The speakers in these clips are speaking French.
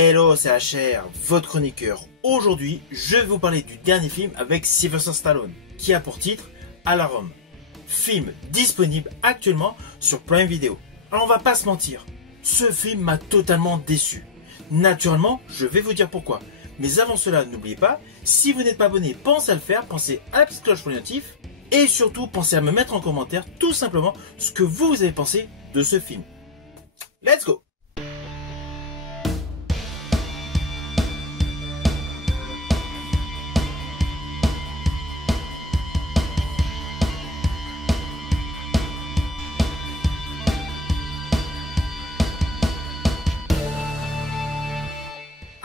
Hello, c'est HR, votre chroniqueur. Aujourd'hui, je vais vous parler du dernier film avec Sylvester Stallone, qui a pour titre Alarm. Film disponible actuellement sur Prime Video. Alors on va pas se mentir, ce film m'a totalement déçu. Naturellement, je vais vous dire pourquoi. Mais avant cela, n'oubliez pas, si vous n'êtes pas abonné, pensez à le faire, pensez à la petite cloche pour les notifs. Et surtout, pensez à me mettre en commentaire tout simplement ce que vous avez pensé de ce film. Let's go!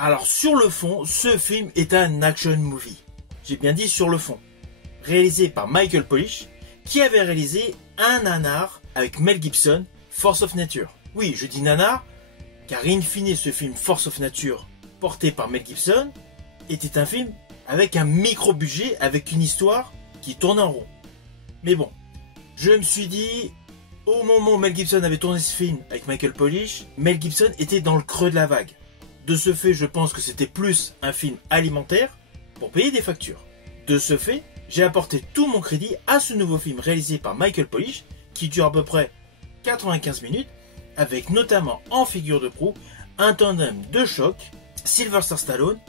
Alors sur le fond, ce film est un action movie. J'ai bien dit sur le fond. Réalisé par Michael Polish, qui avait réalisé un nanar avec Mel Gibson, Force of Nature. Oui, je dis nanar, car in fine ce film Force of Nature, porté par Mel Gibson, était un film avec un micro-budget, avec une histoire qui tournait en rond. Mais bon, je me suis dit, au moment où Mel Gibson avait tourné ce film avec Michael Polish, Mel Gibson était dans le creux de la vague. De ce fait, je pense que c'était plus un film alimentaire pour payer des factures. De ce fait, j'ai apporté tout mon crédit à ce nouveau film réalisé par Michael Polish, qui dure à peu près 95 minutes, avec notamment en figure de proue un tandem de choc, Sylvester Stallone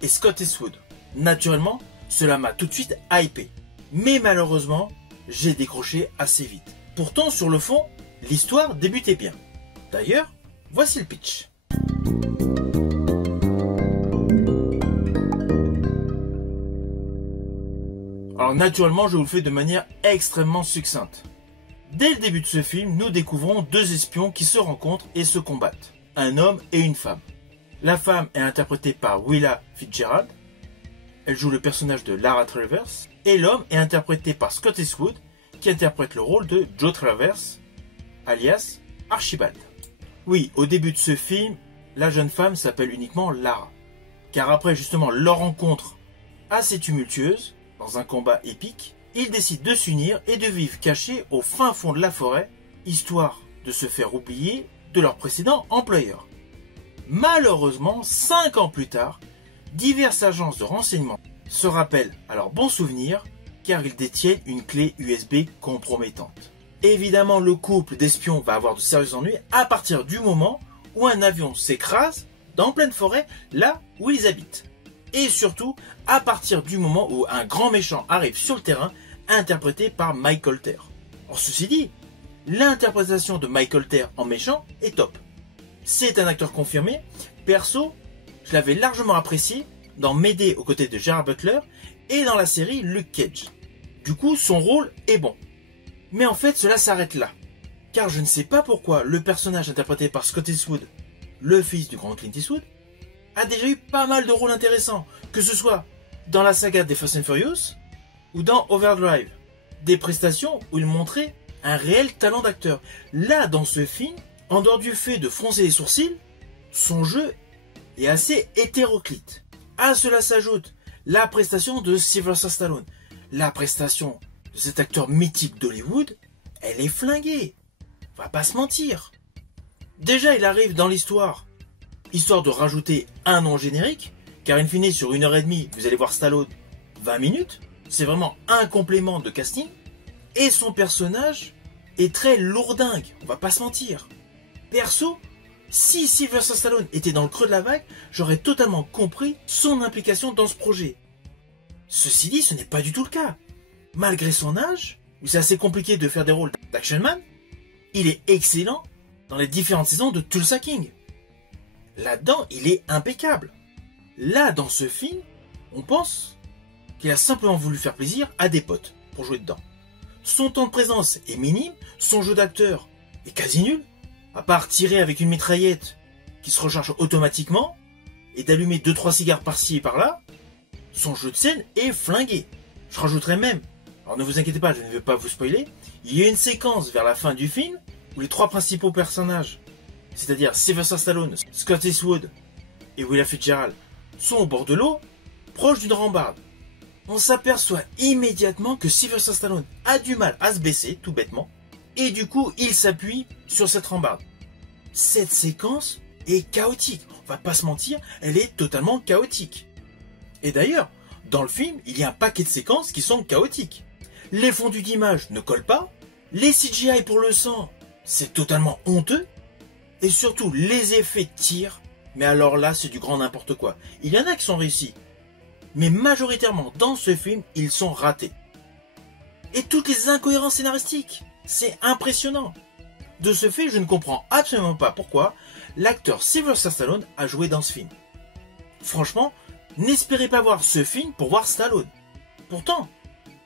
et Scott Eastwood. Naturellement, cela m'a tout de suite hypé. Mais malheureusement, j'ai décroché assez vite. Pourtant, sur le fond, l'histoire débutait bien. D'ailleurs, voici le pitch. Alors naturellement, je vous le fais de manière extrêmement succincte. Dès le début de ce film, nous découvrons deux espions qui se rencontrent et se combattent. Un homme et une femme. La femme est interprétée par Willa Fitzgerald. Elle joue le personnage de Lara Travers. Et l'homme est interprété par Scott Eastwood, qui interprète le rôle de Joe Travers, alias Archibald. Oui, au début de ce film, la jeune femme s'appelle uniquement Lara. Car après justement leur rencontre assez tumultueuse, dans un combat épique, ils décident de s'unir et de vivre cachés au fin fond de la forêt, histoire de se faire oublier de leur précédent employeur. Malheureusement, 5 ans plus tard, diverses agences de renseignement se rappellent à leurs bons souvenirs car ils détiennent une clé USB compromettante. Évidemment, le couple d'espions va avoir de sérieux ennuis à partir du moment où un avion s'écrase dans pleine forêt, là où ils habitent. Et surtout, à partir du moment où un grand méchant arrive sur le terrain, interprété par Mike Colter. Or, ceci dit, l'interprétation de Mike Colter en méchant est top. C'est un acteur confirmé. Perso, je l'avais largement apprécié dans Mayday aux côtés de Gerard Butler et dans la série Luke Cage. Du coup, son rôle est bon. Mais en fait, cela s'arrête là. Car je ne sais pas pourquoi le personnage interprété par Scott Eastwood, le fils du grand Clint Eastwood, a déjà eu pas mal de rôles intéressants, que ce soit dans la saga des Fast and Furious ou dans Overdrive, des prestations où il montrait un réel talent d'acteur. Là, dans ce film, en dehors du fait de froncer les sourcils, son jeu est assez hétéroclite. À cela s'ajoute la prestation de Sylvester Stallone. La prestation de cet acteur mythique d'Hollywood, elle est flinguée. On va pas se mentir. Déjà, il arrive dans l'histoire, histoire de rajouter un nom générique, car in fine sur 1h30, vous allez voir Stallone 20 minutes, c'est vraiment un complément de casting, et son personnage est très lourdingue, on va pas se mentir. Perso, si Sylvester Stallone était dans le creux de la vague, j'aurais totalement compris son implication dans ce projet. Ceci dit, ce n'est pas du tout le cas. Malgré son âge, où c'est assez compliqué de faire des rôles d'action man, il est excellent dans les différentes saisons de Tulsa King. Là-dedans, il est impeccable. Là, dans ce film, on pense qu'il a simplement voulu faire plaisir à des potes pour jouer dedans. Son temps de présence est minime, son jeu d'acteur est quasi nul, à part tirer avec une mitraillette qui se recharge automatiquement et d'allumer 2-3 cigares par-ci et par-là, son jeu de scène est flingué. Je rajouterai même, alors ne vous inquiétez pas, je ne vais pas vous spoiler, il y a une séquence vers la fin du film où les trois principaux personnages, c'est-à-dire Sylvester Stallone, Scott Eastwood et Willa Fitzgerald, sont au bord de l'eau, proches d'une rambarde. On s'aperçoit immédiatement que Sylvester Stallone a du mal à se baisser, tout bêtement, et du coup, il s'appuie sur cette rambarde. Cette séquence est chaotique. On va pas se mentir, elle est totalement chaotique. Et d'ailleurs, dans le film, il y a un paquet de séquences qui sont chaotiques. Les fondus d'image ne collent pas, les CGI pour le sang, c'est totalement honteux, et surtout les effets de tir, mais alors là c'est du grand n'importe quoi. Il y en a qui sont réussis, mais majoritairement dans ce film, ils sont ratés. Et toutes les incohérences scénaristiques, c'est impressionnant. De ce fait, je ne comprends absolument pas pourquoi l'acteur Sylvester Stallone a joué dans ce film. Franchement, n'espérez pas voir ce film pour voir Stallone. Pourtant,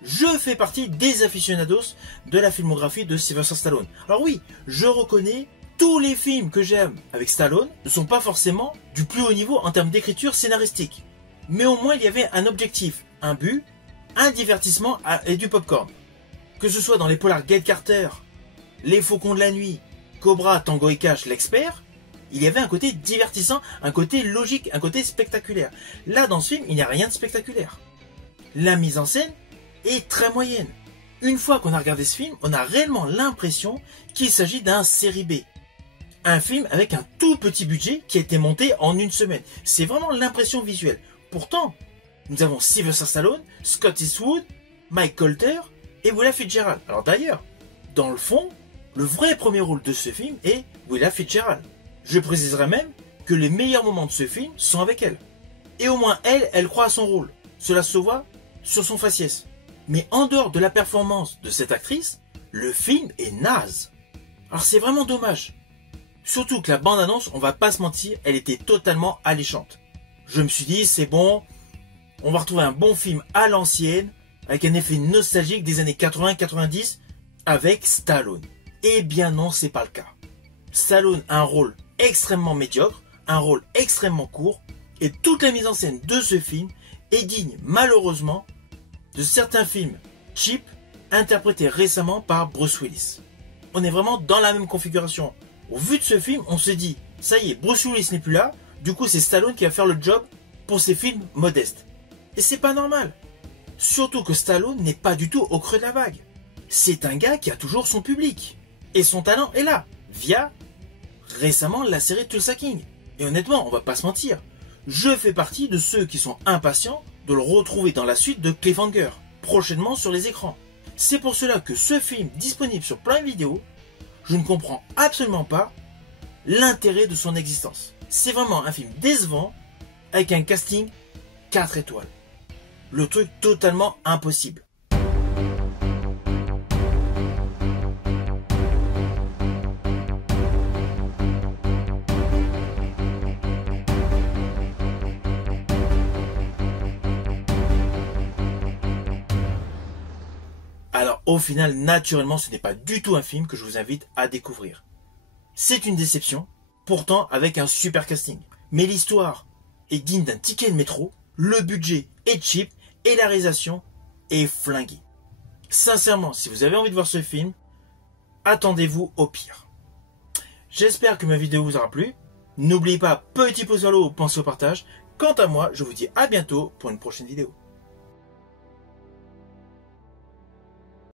je fais partie des aficionados de la filmographie de Sylvester Stallone. Alors oui, je reconnais, tous les films que j'aime avec Stallone ne sont pas forcément du plus haut niveau en termes d'écriture scénaristique. Mais au moins il y avait un objectif, un but, un divertissement et du popcorn. Que ce soit dans les polars Get Carter, Les Faucons de la Nuit, Cobra, Tango et Cash, L'Expert, il y avait un côté divertissant, un côté logique, un côté spectaculaire. Là dans ce film, il n'y a rien de spectaculaire. La mise en scène est très moyenne. Une fois qu'on a regardé ce film, on a réellement l'impression qu'il s'agit d'un série B. Un film avec un tout petit budget qui a été monté en une semaine. C'est vraiment l'impression visuelle. Pourtant, nous avons Sylvester Stallone, Scott Eastwood, Mike Colter et Willa Fitzgerald. Alors d'ailleurs, dans le fond, le vrai premier rôle de ce film est Willa Fitzgerald. Je préciserai même que les meilleurs moments de ce film sont avec elle. Et au moins elle croit à son rôle. Cela se voit sur son faciès. Mais en dehors de la performance de cette actrice, le film est naze. Alors c'est vraiment dommage. Surtout que la bande-annonce, on va pas se mentir, elle était totalement alléchante. Je me suis dit, c'est bon, on va retrouver un bon film à l'ancienne, avec un effet nostalgique des années 80-90, avec Stallone. Eh bien non, c'est pas le cas. Stallone a un rôle extrêmement médiocre, un rôle extrêmement court, et toute la mise en scène de ce film est digne, malheureusement, de certains films cheap interprétés récemment par Bruce Willis. On est vraiment dans la même configuration. Au vu de ce film, on se dit, ça y est, Bruce Willis n'est plus là, du coup c'est Stallone qui va faire le job pour ces films modestes. Et c'est pas normal. Surtout que Stallone n'est pas du tout au creux de la vague. C'est un gars qui a toujours son public. Et son talent est là, via, récemment, la série Tulsa King. Et honnêtement, on va pas se mentir, je fais partie de ceux qui sont impatients de le retrouver dans la suite de Cliffhanger, prochainement sur les écrans. C'est pour cela que ce film, disponible sur Prime Video, je ne comprends absolument pas l'intérêt de son existence. C'est vraiment un film décevant, avec un casting 4 étoiles. Le truc totalement impossible. Alors au final, naturellement, ce n'est pas du tout un film que je vous invite à découvrir. C'est une déception, pourtant avec un super casting. Mais l'histoire est digne d'un ticket de métro, le budget est cheap et la réalisation est flinguée. Sincèrement, si vous avez envie de voir ce film, attendez-vous au pire. J'espère que ma vidéo vous aura plu. N'oubliez pas, petit pouce vers le haut, pensez au partage. Quant à moi, je vous dis à bientôt pour une prochaine vidéo.